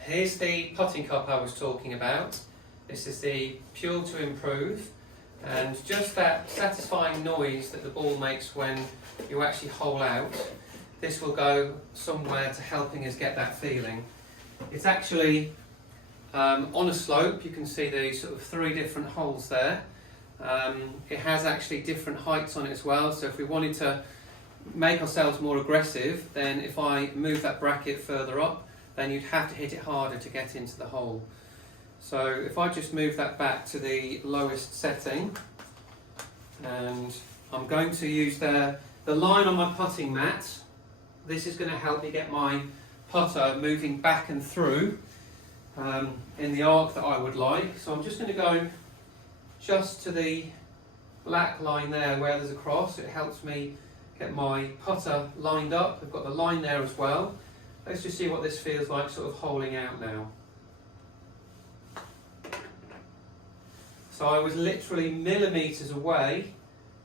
Here's the putting cup I was talking about. This is the Pure2Improve, and just that satisfying noise that the ball makes when you actually hole out, this will go somewhere to helping us get that feeling. It's actually on a slope. You can see the sort of 3 different holes there. It has actually different heights on it as well, so if we wanted to make ourselves more aggressive, then if I move that bracket further up, then you'd have to hit it harder to get into the hole. So if I just move that back to the lowest setting, and I'm going to use the line on my putting mat. This is going to help me get my putter moving back and through in the arc that I would like. So I'm just going to go just to the black line there where there's a cross. It helps me get my putter lined up. I've got the line there as well. Let's just see what this feels like sort of holing out now. So I was literally millimetres away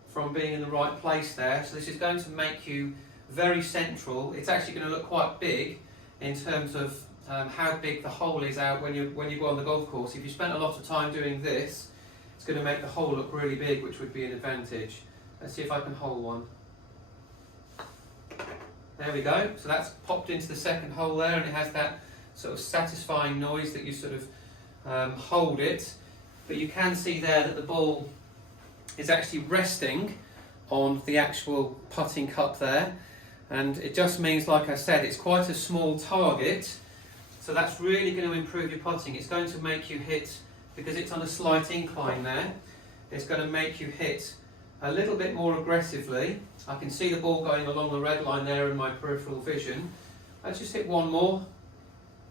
from being in the right place there. So this is going to make you very central. It's actually going to look quite big in terms of how big the hole is out when you go on the golf course. If you spent a lot of time doing this, it's going to make the hole look really big, which would be an advantage. Let's see if I can hole one. There we go. So that's popped into the second hole there, and it has that sort of satisfying noise that you sort of hold it. But you can see there that the ball is actually resting on the actual putting cup there, and it just means, like I said, it's quite a small target, so that's really going to improve your putting. It's going to make you hit, because it's on a slight incline there, it's going to make you hit a little bit more aggressively. I can see the ball going along the red line there in my peripheral vision. Let's just hit one more,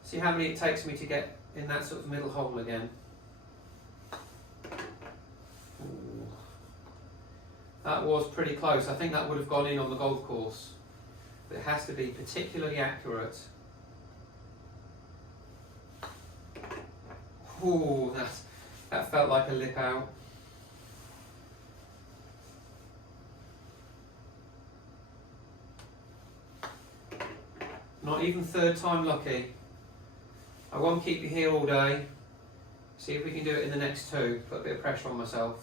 see how many it takes me to get in that sort of middle hole again. Ooh. That was pretty close. I think that would have gone in on the golf course. But it has to be particularly accurate. Ooh, that felt like a lip out. Not even third time lucky. I won't keep you here all day. See if we can do it in the next 2. Put a bit of pressure on myself.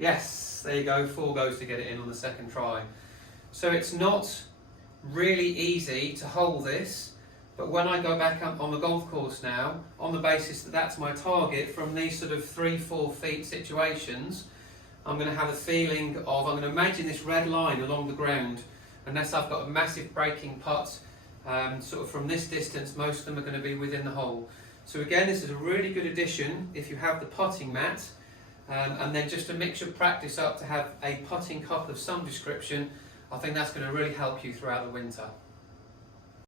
Yes, there you go. 4 goes to get it in on the second try. So it's not really easy to hold this, but when I go back up on the golf course now, on the basis that that's my target from these sort of 3-4 feet situations, I'm going to have a feeling of, I'm going to imagine this red line along the ground, unless I've got a massive breaking putt, sort of from this distance, most of them are going to be within the hole. So again, this is a really good addition if you have the putting mat, and then just to mix your practice up to have a putting cup of some description. I think that's going to really help you throughout the winter.